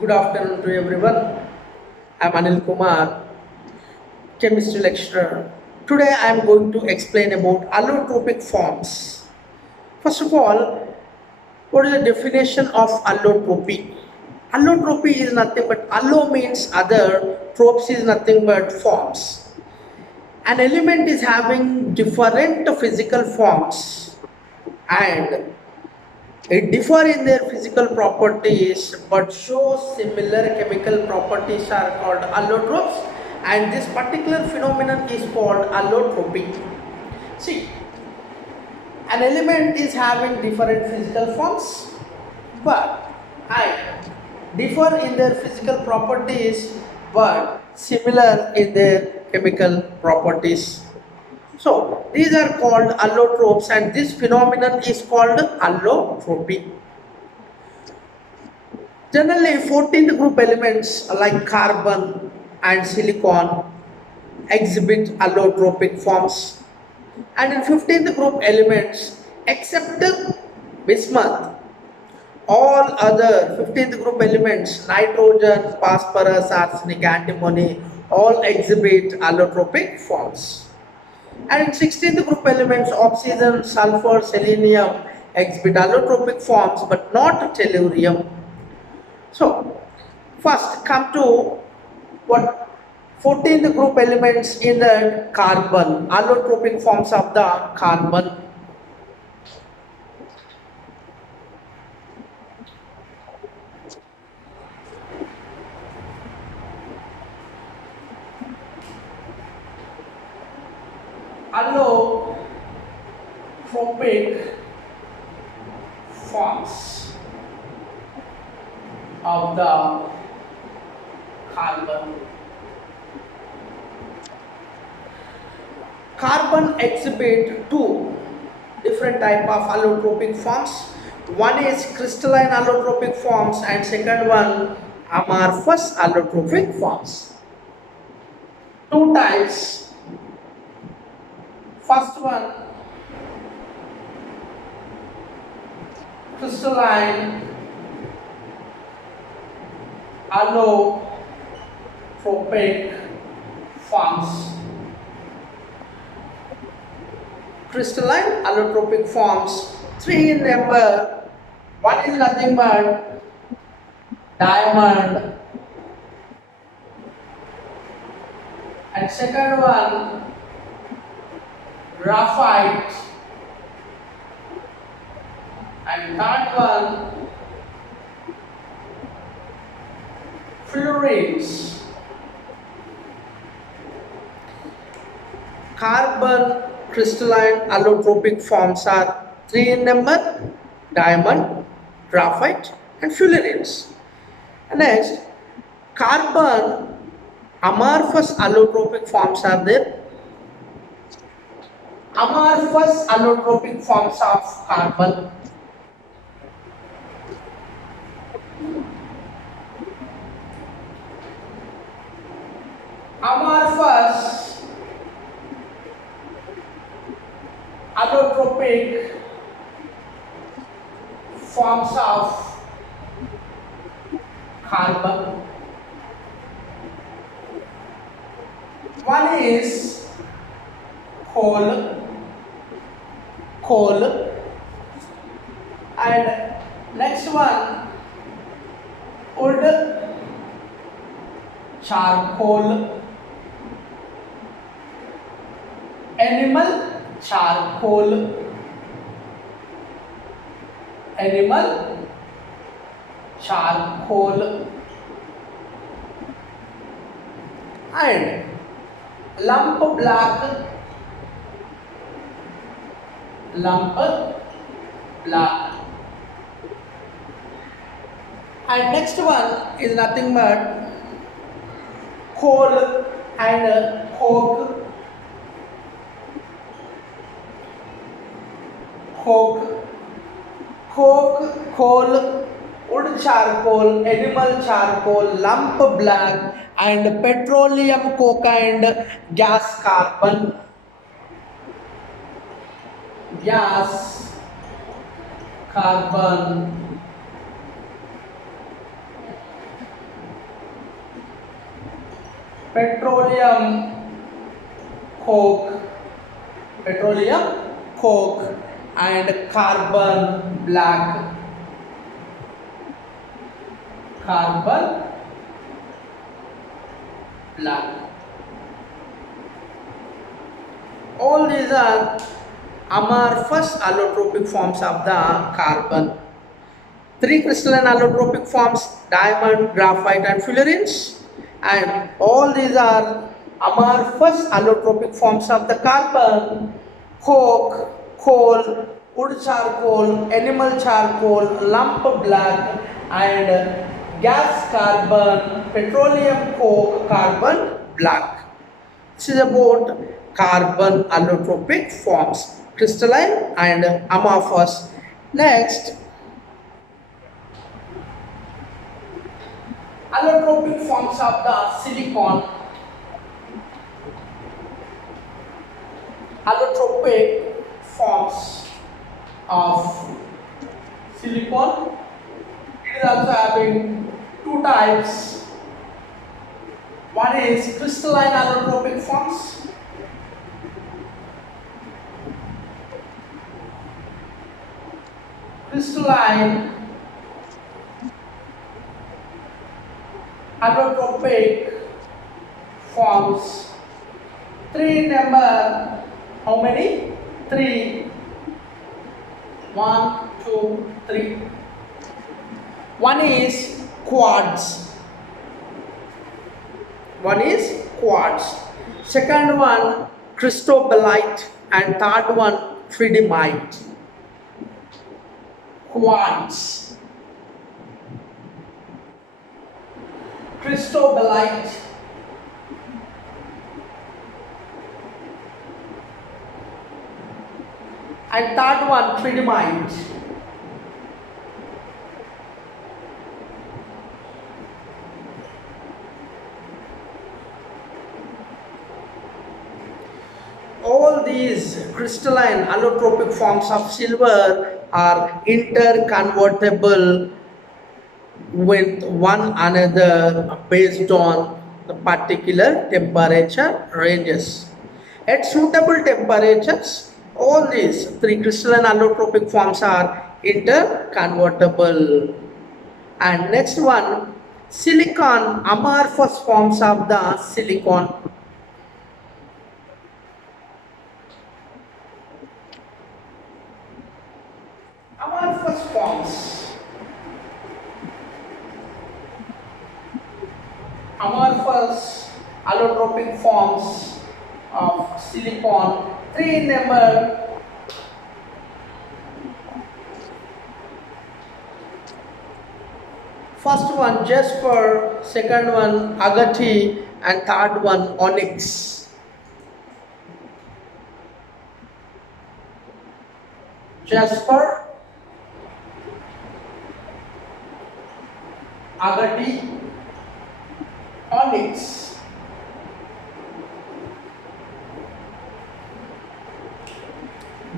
Good afternoon to everyone. I'm Anil Kumar, chemistry lecturer. Today I am going to explain about allotropic forms. First of all, what is the definition of allotropy? Allotropy is nothing but allo means other, tropes is nothing but forms. An element is having different physical forms and it differ in their physical properties but show similar chemical properties are called allotropes, and this particular phenomenon is called allotropy. See, an element is having different physical forms but and differ in their physical properties but similar in their chemical properties. So these are called allotropes and this phenomenon is called allotropy. Generally 14th group elements like carbon and silicon exhibit allotropic forms, and in 15th group elements except bismuth, all other 15th group elements nitrogen, phosphorus, arsenic, antimony all exhibit allotropic forms. And in 16th group elements, oxygen, sulfur, selenium exhibit allotropic forms but not tellurium. So, first come to what 14th group elements in the carbon, allotropic forms of the carbon. Allotropic forms of the carbon. Carbon exhibit two different type of allotropic forms. One is crystalline allotropic forms and second one amorphous allotropic forms. Two types. First one, crystalline allotropic forms. Crystalline allotropic forms, three in number. One is nothing but diamond, and second one graphite, and third one fluorines. Carbon crystalline allotropic forms are three in number: diamond, graphite, and fluorines. Next, carbon amorphous allotropic forms are there. Amorphous allotropic forms of carbon. Amorphous allotropic forms of carbon. One is coal, and next one wood, charcoal, animal charcoal, animal charcoal, and lump black, lump black. And next one is nothing but coal and coke, coal, wood charcoal, animal charcoal, lump black, and petroleum coke and gas carbon. Gas carbon petroleum coke, petroleum coke, and carbon black, carbon black. All these are amorphous allotropic forms of the carbon. Three crystalline allotropic forms: diamond, graphite, and fullerenes. And all these are amorphous allotropic forms of the carbon: coke, coal, wood charcoal, animal charcoal, lump black, and gas carbon, petroleum coke, carbon black. This is about carbon allotropic forms, crystalline and amorphous. Next, allotropic forms of the silicon. Allotropic forms of silicon. It is also having two types. One is crystalline allotropic forms. Crystalline allotropic forms. Three number. How many? Three. 1, 2, 3. One is quartz. One is quartz. Second one cristobalite, and third one tridymite. Quartz, cristobalite, and third one tridymite. All these crystalline allotropic forms of silver are interconvertible with one another based on the particular temperature ranges. At suitable temperatures, all these three crystalline allotropic forms are interconvertible. And next one, silicon, amorphous forms of the silicon. Amorphous forms. Amorphous allotropic forms of silicon. Three in number. First one jasper, second one agate, and third one onyx. Jasper, agate, onyx.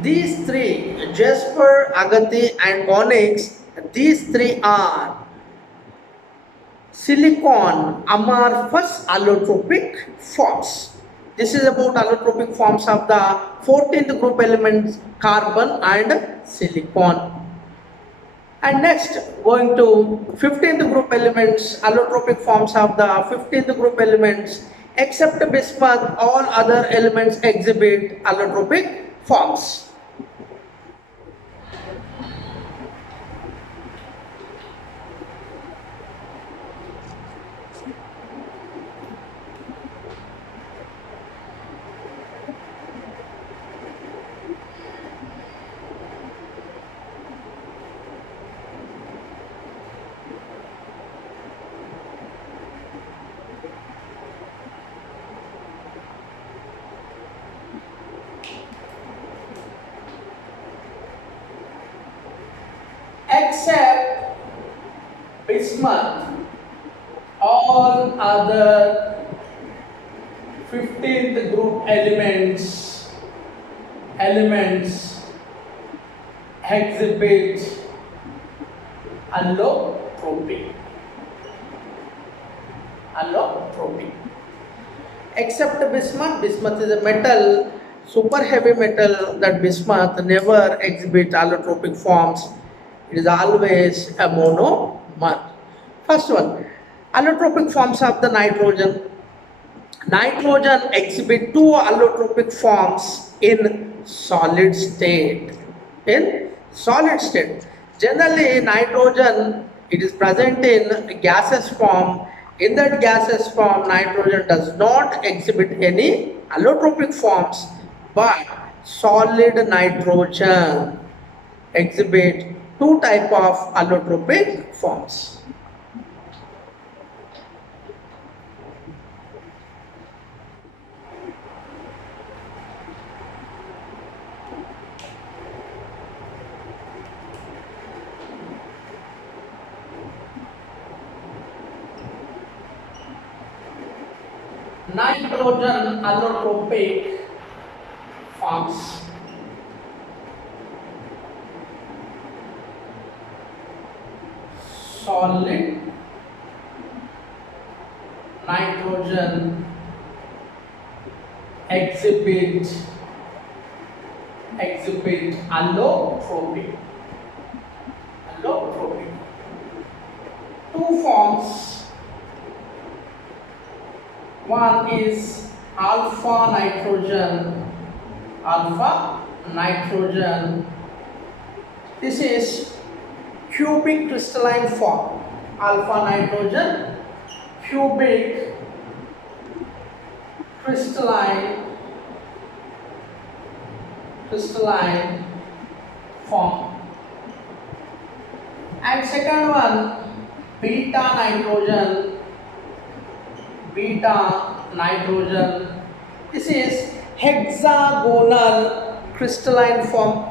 These three, jasper, agate, and onyx, these three are silicon amorphous allotropic forms. This is about allotropic forms of the 14th group elements carbon and silicon. And next, going to 15th group elements, allotropic forms of the 15th group elements. Except bismuth, all other elements exhibit allotropic forms. Except bismuth, all other 15th group elements exhibit allotropic. except bismuth. Bismuth is a metal, super heavy metal, that bismuth never exhibit allotropic forms. It is always a monomer. First one, allotropic forms of the nitrogen. Nitrogen exhibit two allotropic forms in solid state. In solid state. Generally, nitrogen, it is present in gaseous form. In that gaseous form, nitrogen does not exhibit any allotropic forms, but solid nitrogen exhibit two type of allotropic forms. Nitrogen allotropic forms. Solid nitrogen exhibit allotropic. Two forms. One is alpha nitrogen. This is cubic crystalline form. Alpha nitrogen, cubic crystalline form. And second one, beta nitrogen. This is hexagonal crystalline form.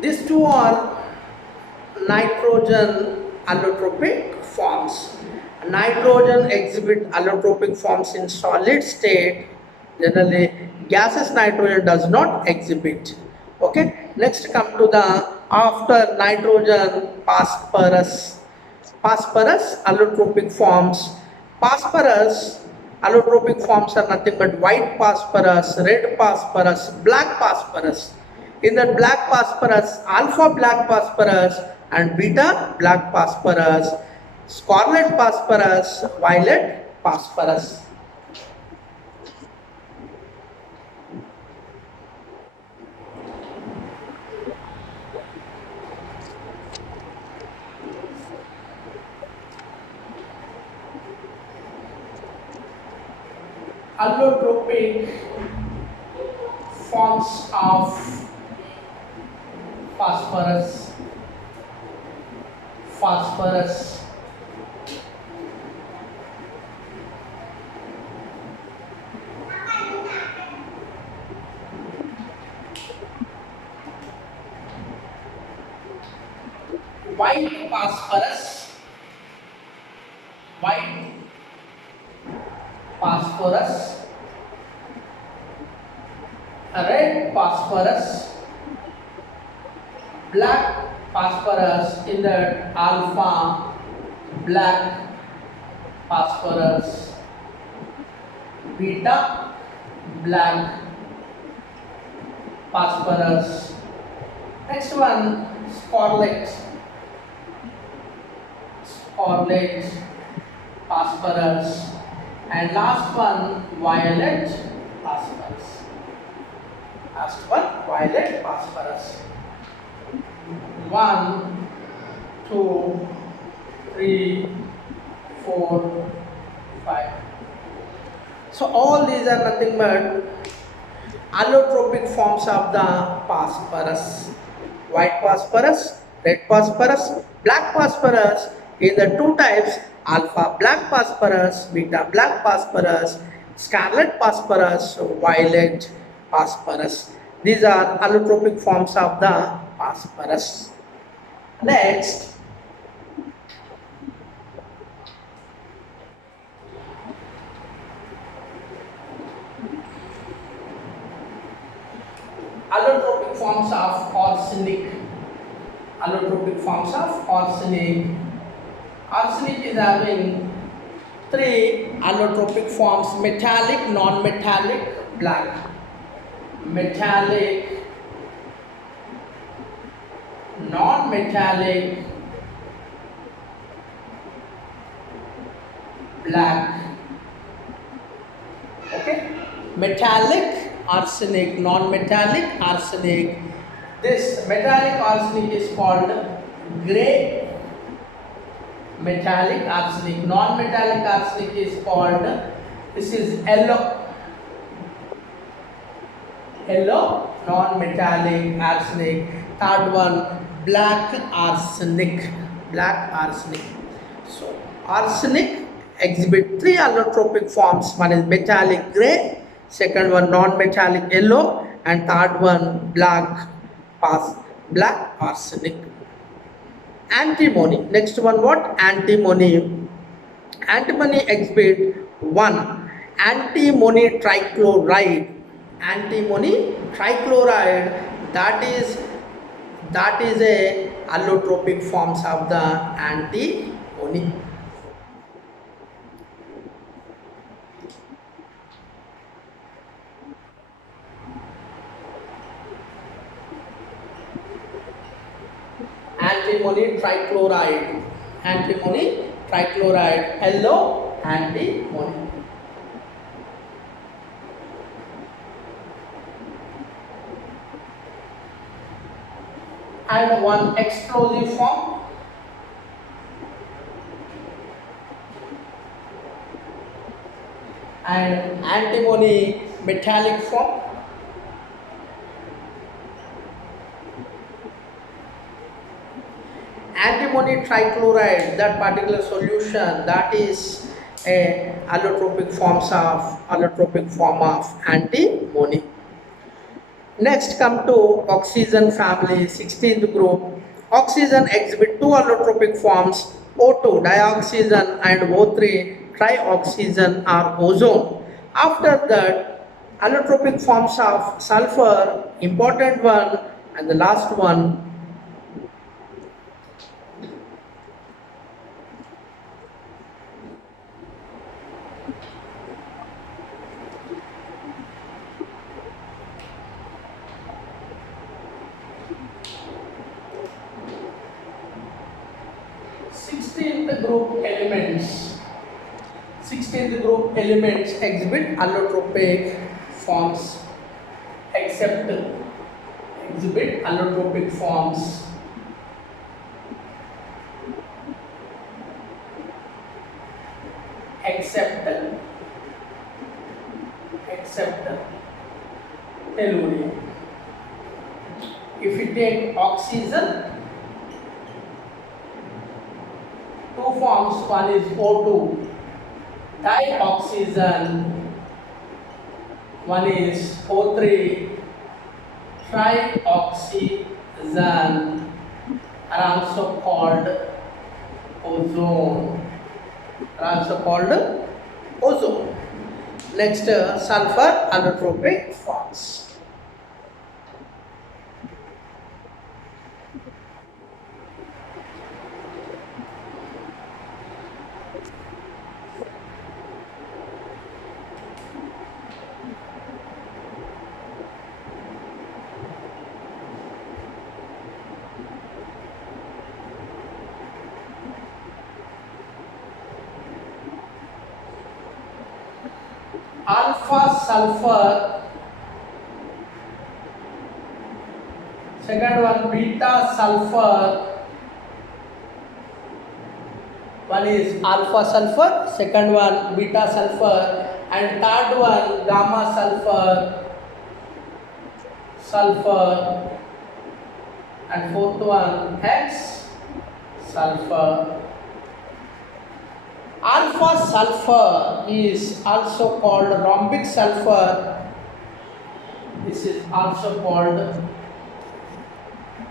These two are nitrogen allotropic forms. Nitrogen exhibit allotropic forms in solid state. Generally, gaseous nitrogen does not exhibit. Okay. Next, come to the after nitrogen phosphorus. Phosphorus allotropic forms. Phosphorus allotropic forms are nothing but white phosphorus, red phosphorus, black phosphorus. In that black phosphorus, alpha black phosphorus and beta black phosphorus, scarlet phosphorus, violet phosphorus. Allotropic forms of phosphorus. White phosphorus, red phosphorus, black phosphorus. In the alpha black phosphorus, beta black phosphorus. Next one, scarlet phosphorus, and last one, violet phosphorus. One, two, three, four, five. So all these are nothing but allotropic forms of the phosphorus. White phosphorus, red phosphorus, black phosphorus. In the two types, alpha black phosphorus, beta black phosphorus, scarlet phosphorus, violet phosphorus. These are allotropic forms of the phosphorus. Next, Allotropic forms of arsenic. Allotropic forms of arsenic. Arsenic is having three allotropic forms: metallic, non-metallic, black. Metallic, non-metallic, black. Okay, metallic arsenic, non-metallic arsenic. This metallic arsenic is called gray. Metallic arsenic, non-metallic arsenic is called, this is yellow. Yellow, non-metallic arsenic. Third one, black arsenic. Black arsenic. So arsenic exhibit three allotropic forms. One is metallic gray, second one non-metallic yellow, and third one black arsenic. Antimony. Next one, what? Antimony. Antimony exhibit one, antimony trichloride. Antimony trichloride, that is a allotropic forms of the antimony. Antimony trichloride. Antimony trichloride, yellow antimony. And one explosive form, and antimony metallic form, antimony trichloride, that particular solution, that is a allotropic form of antimony. Next, come to oxygen family, 16th group. Oxygen exhibit two allotropic forms, O2 dioxygen and O3 trioxygen or ozone. After that, allotropic forms of sulfur, important one, and the last one, Sixteenth group elements exhibit allotropic forms, except exhibit allotropic forms. Except tellurium. If we take oxygen, two forms, one is O2 dioxygen, one is O3 trioxygen, are also called ozone. Next, sulfur allotropic forms. Alpha sulfur, second one beta sulfur, one is alpha sulfur, second one beta sulfur, and third one gamma sulfur, and fourth one X sulfur. Alpha sulfur is also called rhombic sulfur. This is also called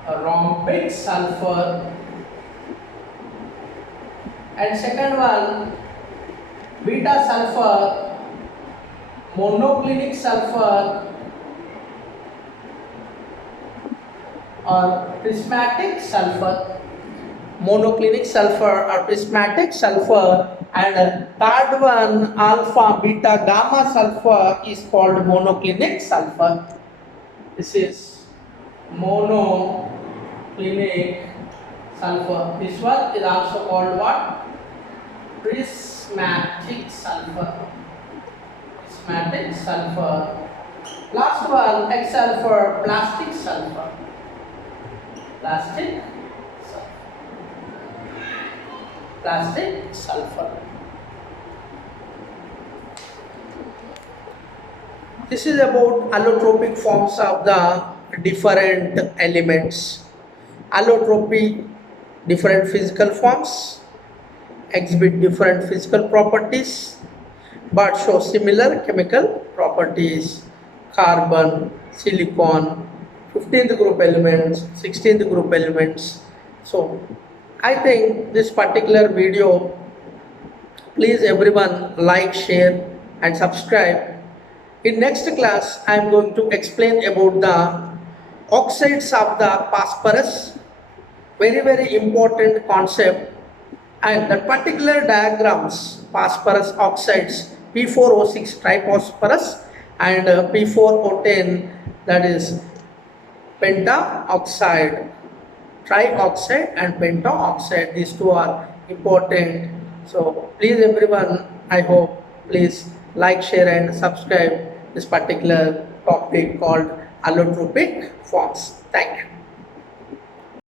rhombic sulfur. And second one, beta sulfur, monoclinic sulfur, or prismatic sulfur. Monoclinic sulfur or prismatic sulfur, and third one alpha beta gamma sulfur is called monoclinic sulfur. This is monoclinic sulfur. This one is also called what? Prismatic sulfur. Prismatic sulfur. Last one, X sulfur, plastic sulfur. Plastic sulfur. This is about allotropic forms of the different elements. Allotropy, different physical forms, exhibit different physical properties but show similar chemical properties. Carbon, silicon, 15th group elements, 16th group elements. So I think this particular video, please everyone like, share and subscribe. In next class, I am going to explain about the oxides of the phosphorus, very important concept, and the particular diagrams, phosphorus oxides, P4O6 triphosphorus and P4O10, that is pentaoxide, trioxide and pentaoxide. These two are important. So please everyone, I hope, please like, share and subscribe this particular topic called allotropic forms. Thank you.